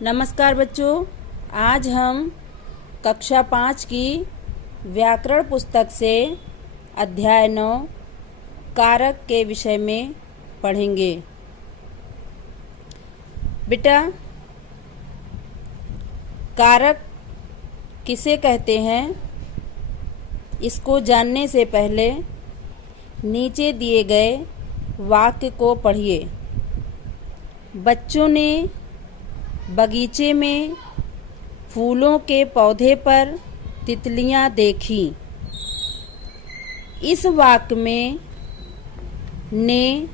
नमस्कार बच्चों, आज हम कक्षा 5 की व्याकरण पुस्तक से अध्याय 9 कारक के विषय में पढ़ेंगे। बेटा, कारक किसे कहते हैं, इसको जानने से पहले नीचे दिए गए वाक्य को पढ़िए। बच्चों ने बगीचे में फूलों के पौधे पर तितलियां देखी। इस वाक्य में ने,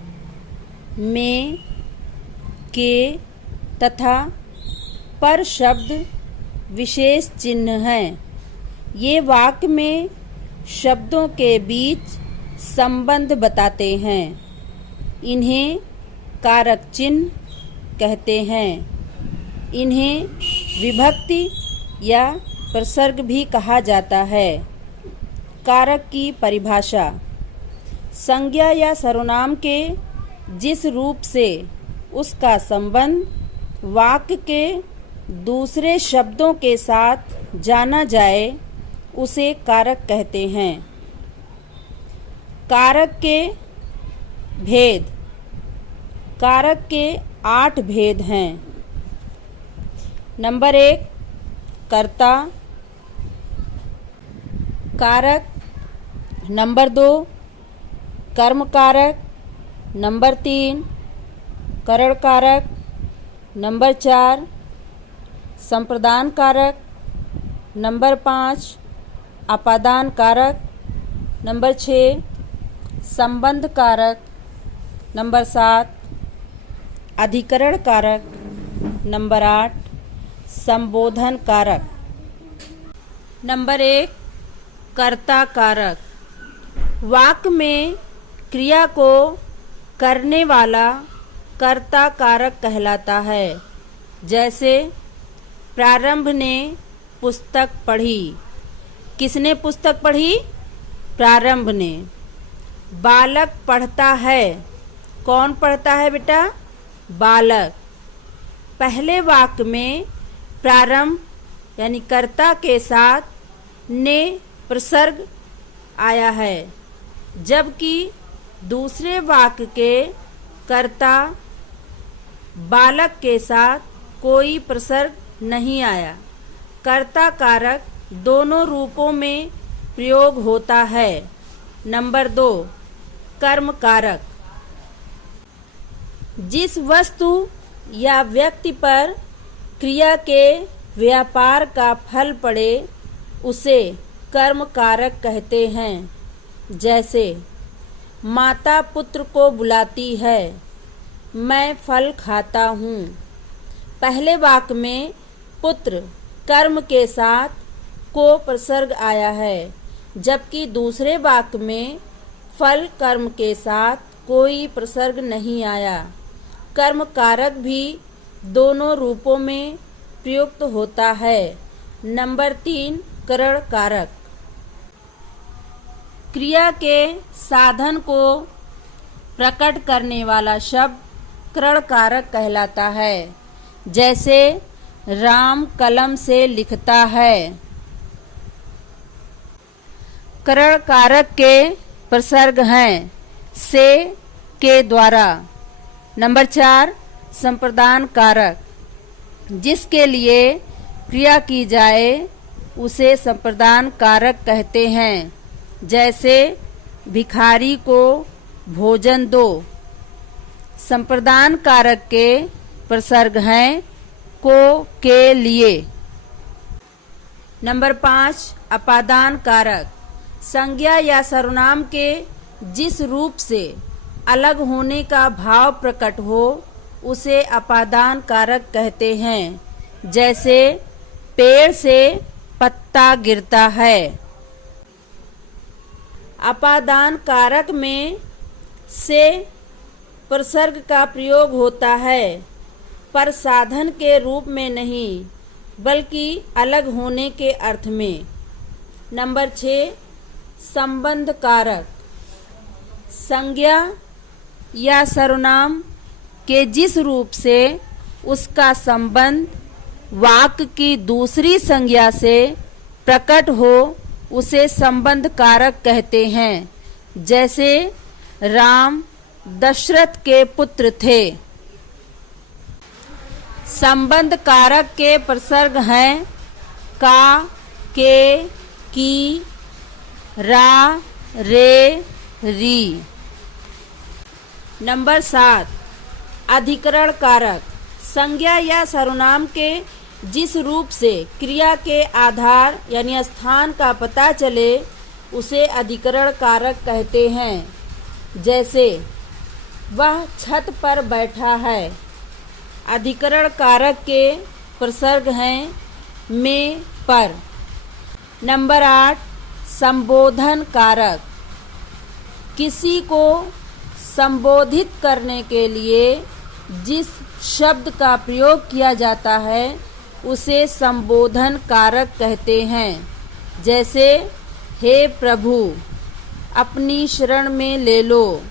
में, के तथा पर शब्द विशेष चिन्ह हैं। ये वाक्य में शब्दों के बीच संबंध बताते हैं। इन्हें कारक चिन्ह कहते हैं। इन्हें विभक्ति या प्रसर्ग भी कहा जाता है। कारक की परिभाषा: संज्ञा या सर्वनाम के जिस रूप से उसका संबंध वाक्य के दूसरे शब्दों के साथ जाना जाए उसे कारक कहते हैं। कारक के भेद: कारक के 8 भेद हैं। नंबर 1 कर्ता कारक, नंबर 2 कर्म कारक, नंबर 3 करण कारक, नंबर 4 संप्रदान कारक, नंबर 5 अपादान कारक, नंबर 6 संबंध कारक, नंबर 7 अधिकरण कारक, नंबर 8 संबोधन कारक। नंबर 1 कर्ता कारक। वाक्य में क्रिया को करने वाला कर्ता कारक कहलाता है। जैसे प्रारंभ ने पुस्तक पढ़ी। किसने पुस्तक पढ़ी? प्रारंभ ने। बालक पढ़ता है। कौन पढ़ता है बेटा? बालक। पहले वाक्य में प्रारंभ यानी कर्ता के साथ ने प्रसर्ग आया है, जबकि दूसरे वाक्य के कर्ता बालक के साथ कोई प्रसर्ग नहीं आया। कर्ता कारक दोनों रूपों में प्रयोग होता है। नंबर 2 कर्म कारक। जिस वस्तु या व्यक्ति पर क्रिया के व्यापार का फल पड़े उसे कर्म कारक कहते हैं। जैसे माता पुत्र को बुलाती है, मैं फल खाता हूँ। पहले वाक्य में पुत्र कर्म के साथ को प्रसर्ग आया है, जबकि दूसरे वाक्य में फल कर्म के साथ कोई प्रसर्ग नहीं आया। कर्म कारक भी दोनों रूपों में प्रयुक्त होता है। नंबर 3 करण कारक। क्रिया के साधन को प्रकट करने वाला शब्द करण कारक कहलाता है। जैसे राम कलम से लिखता है। करण कारक के प्रसर्ग हैं से, के द्वारा। नंबर 4 संप्रदान कारक। जिसके लिए क्रिया की जाए उसे संप्रदान कारक कहते हैं। जैसे भिखारी को भोजन दो। संप्रदान कारक के प्रसर्ग हैं को, के लिए। नंबर 5 अपादान कारक। संज्ञा या सर्वनाम के जिस रूप से अलग होने का भाव प्रकट हो उसे अपादान कारक कहते हैं। जैसे पेड़ से पत्ता गिरता है। अपादान कारक में से प्रसर्ग का प्रयोग होता है, पर साधन के रूप में नहीं बल्कि अलग होने के अर्थ में। नंबर 6 संबंध कारक। संज्ञा या सर्वनाम के जिस रूप से उसका संबंध वाक्य की दूसरी संज्ञा से प्रकट हो उसे संबंध कारक कहते हैं। जैसे राम दशरथ के पुत्र थे। संबंध कारक के प्रसर्ग हैं का, के, की, रा, रे, री। नंबर 7, अधिकरण कारक। संज्ञा या सर्वनाम के जिस रूप से क्रिया के आधार यानी स्थान का पता चले उसे अधिकरण कारक कहते हैं। जैसे वह छत पर बैठा है। अधिकरण कारक के प्रसर्ग हैं में, पर। नंबर 8, संबोधन कारक। किसी को संबोधित करने के लिए जिस शब्द का प्रयोग किया जाता है उसे संबोधन कारक कहते हैं। जैसे हे प्रभु अपनी शरण में ले लो।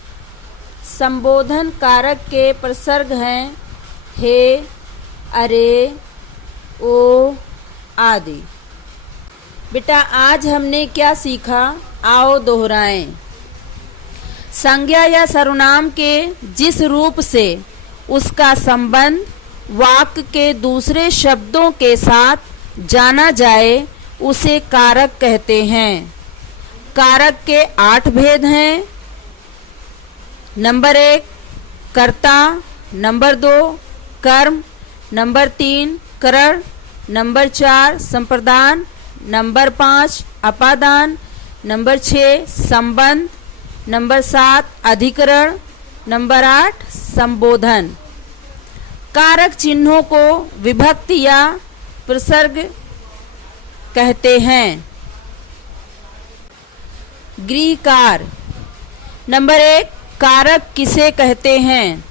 संबोधन कारक के प्रसर्ग हैं हे, अरे, ओ आदि। बेटा आज हमने क्या सीखा, आओ दोहराएं। संज्ञा या सर्वनाम के जिस रूप से उसका संबंध वाक्य के दूसरे शब्दों के साथ जाना जाए उसे कारक कहते हैं। कारक के 8 भेद हैं। नंबर 1, कर्ता। नंबर 2, कर्म। नंबर 3, करण। नंबर 4, संप्रदान। नंबर 5, अपादान। नंबर 6, संबंध। नंबर 7, अधिकरण। नंबर 8, संबोधन। कारक चिन्हों को विभक्ति या प्रसर्ग कहते हैं। गृहकार। नंबर 1, कारक किसे कहते हैं।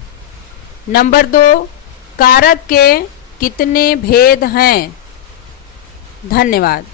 नंबर 2, कारक के कितने भेद हैं। धन्यवाद।